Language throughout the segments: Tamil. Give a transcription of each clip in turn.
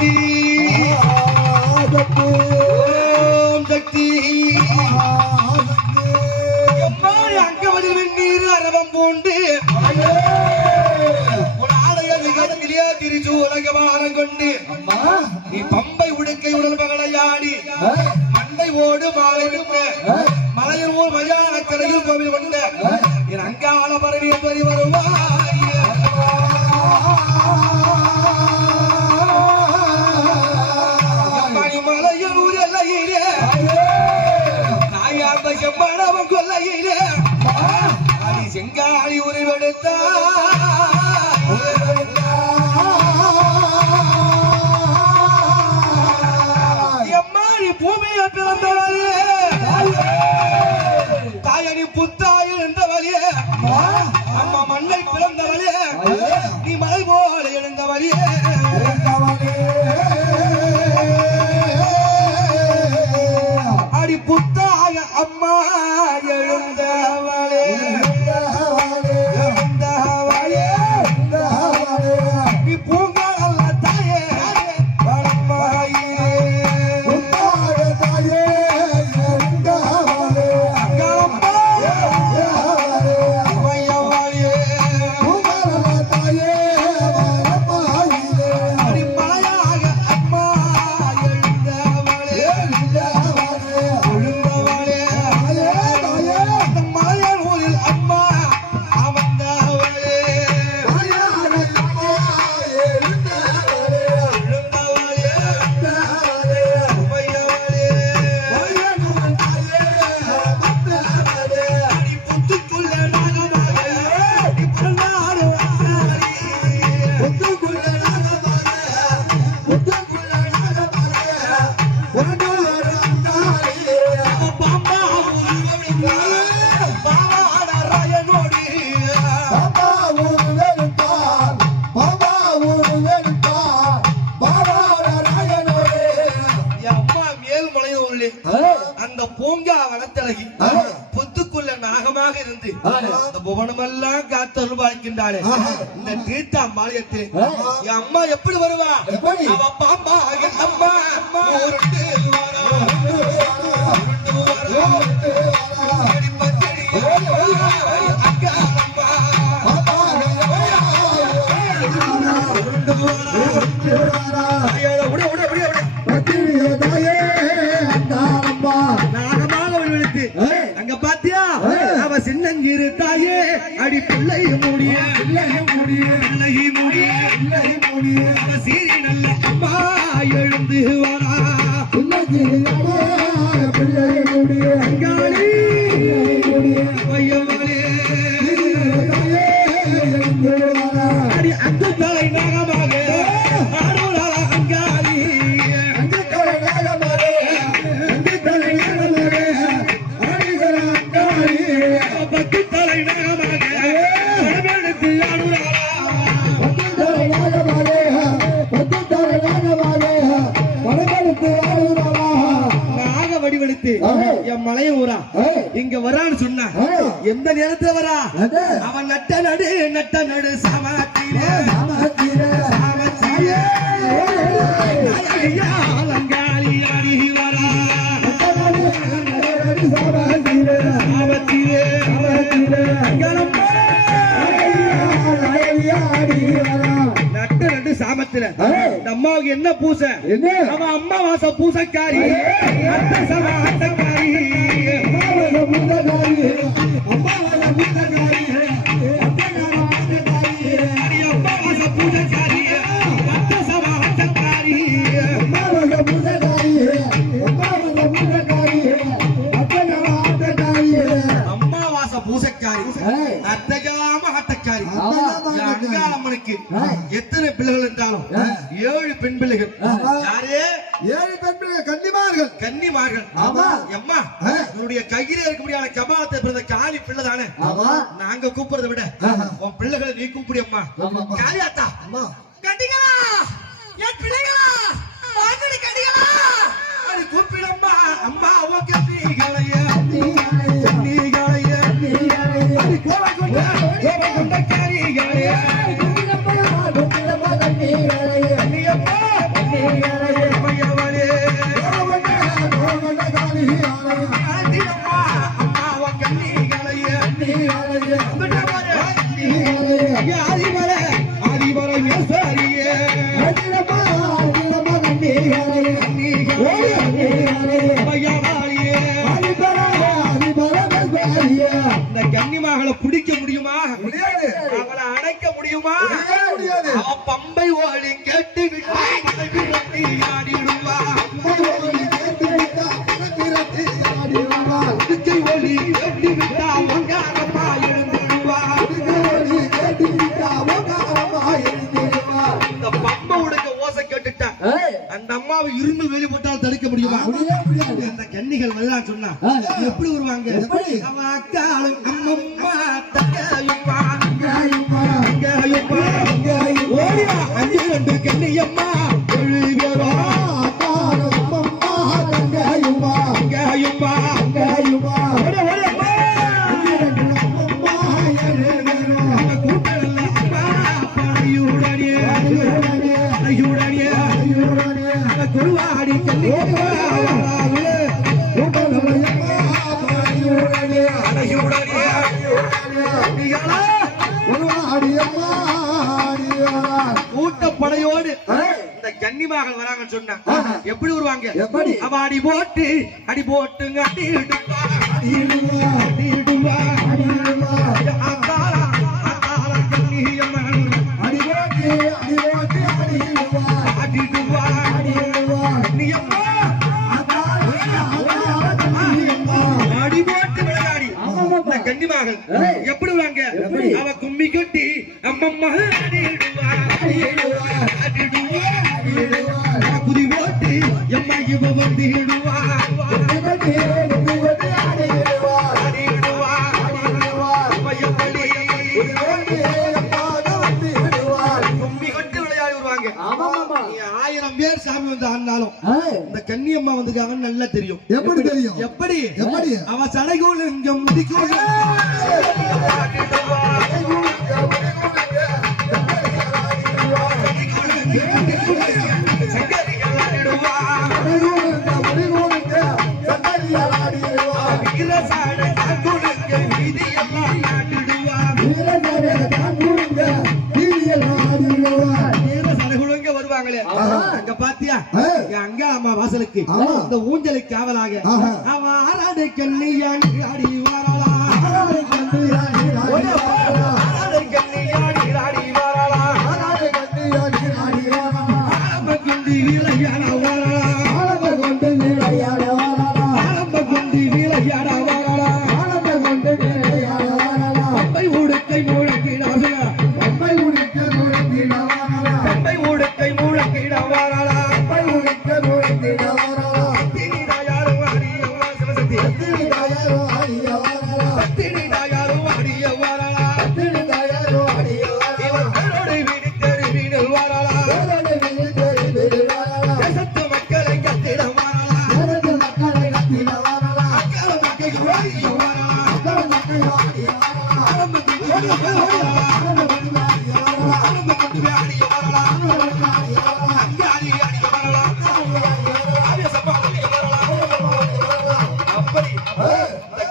நீ பம்பை உடுக்கை உடல் மகளையாடி மண்டை ஓடு மாலை மலையில் ஊர் மயான கரையில் கோவில் கொண்ட என் அங்காள பரவி வருவாய் மலையில் ஊர் எல்லையிலே நாயாந்த செம்மணவன் கொல்லையிலே செங்காளி உருவெடுத்தா பூமியை பிறந்தவளே தாயணி புத்தாயில் என்றவளே அம்மா மண்ணை பிறந்தவளே நீ மலை போல எழுந்தவளே அடி புத்தாய அம்மா எழுந்தவளே நீ பூங்கா அல்ல தாயே அந்த பூங்கா வனத்தழகி புத்துக்குள்ள நாகமாக இருந்து அந்த புவனமெல்லாம் காத்தருள் வாழ்க்கின்றாளே இந்த தீர்த்தா மாலயத்தில் என் அம்மா எப்படி வருவா அவ பாம்பா அம்மா அங்க பாத்தியா அவ சின்னங்கிரு தாயே அடி பிள்ளை மூடிய அவ சீரி நல்ல அம்மா எழுந்து வரா அங்காளி அடி அந்த தலை நாகமாக என் மலைய ஊரா இங்க வரான்னு சொன்ன எந்த நேரத்துல வரா அவன் நட்ட நடு சாமத்திலே அலங்காளி அடி வரா நட்டு சாமத்துல அம்மாவுக்கு என்ன பூசை அவன் அம்மா வாச பூசக்காரி எத்தனை பிள்ளைகள் இருந்தாலும் 7 பெண் பிள்ளைகள். யாரே 7 பெண் பிள்ளைகள்? கன்னிமார்கள். அம்மா உன்னுடைய கையில இருக்கக்கூடிய கபாலத்தை பிறந்த காளி பிள்ளை தானே. நாங்க கூப்பிடுறதை விட உன் பிள்ளைகளை நீ கூப்பிடு. அம்மா காளியாத்தா கட்டிகளா என் பிள்ளைகளா வாங்கடி கட்டிகளா அது கூப்பிடம்மா. அம்மா உன் கட்டிகளையே அது கோவ கொண்ட காரிகளே இந்த கன்னிமாகளை பிடிக்க முடியுமா? முடியாது. அவளை அடைக்க முடியுமா? முடியாது. அவன் பம்பை ஓடி கேட்டு ஆடிடுவா. இசை ஒளி கேட்டு விட்டா ஒங்காரமா எழுந்திடுவா. இந்த பம்பை உடைக்க ஓசை கேட்டுட்டா அந்த அம்மாவை இரும்பு வெளி போட்டால் தடுக்க முடியுமா? அந்த கன்னிகள் வரலாம் சொன்னா எப்படி வருவாங்க? அவன் அக்காலும் அம்மம்மா தங்காயுமா ஓடியா அஞ்சு ரெண்டு கன்னியம்மா குருவாடி கூட்டப்படையோடு இந்த கன்னிமார்கள் வராங்கன்னு சொன்னா எப்படி வருவாங்க? அவ அடி போட்டு அடிடுவா கன்னிமார்கள் எப்படி வாங்க? அவ கும்மி கட்டி அம்மம்மா குதி போட்டு எம்மா இவ வந்து கும்மி கட்டி விளையாடி வருவாங்க. 1000 பேர் சாமி வந்து ஆனாலும் இந்த கன்னியம்மா வந்துருக்காங்கன்னு நல்லா தெரியும். எப்படி தெரியும்? எப்படி அவ சடைகோல் இங்க முடிக்கும் அங்க பாத்தியா அங்க அம்மா வாசலுக்கு இந்த ஊஞ்சலுக்கு காவலாக அவ ஆராடு கண்ணியாடி ஆடி வாராளா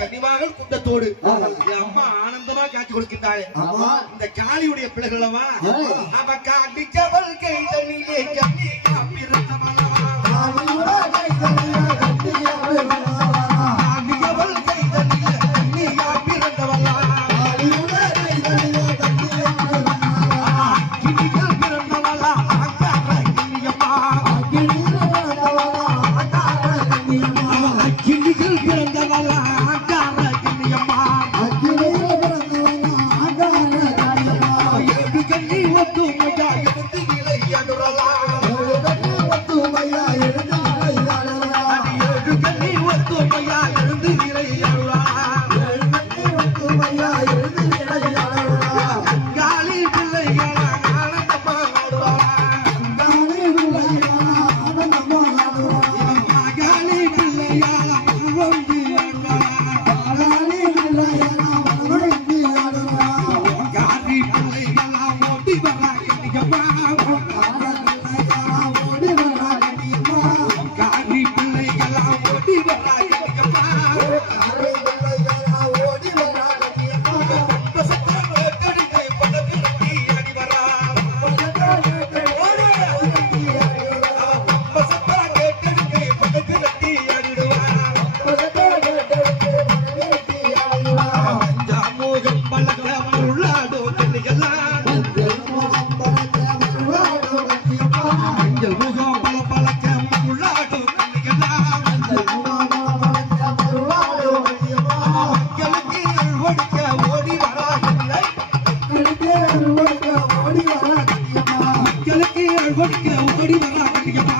கன்னிமார்கள் கூட்டத்தோடு அம்மா ஆனந்தமா காட்சி கொடுக்கின்றாள். இந்த காளியுடைய பிள்ளைகளவா அவ காட்டிச்சவள் கை தண்ணிலே கண்ணியா பிறந்தவளவா காட்டியவள் கை தண்ணிலே கண்ணியா பிறந்தவளா கிண்ணிகள் பிறந்தவளா அக்கார கண்ணியம்மா கிண்ணிகள் பிறந்தவளா கண்ணி ஒத்து மக்களுக்கு அழுவடிக்க ஓடி வரா கண்ணியம்மா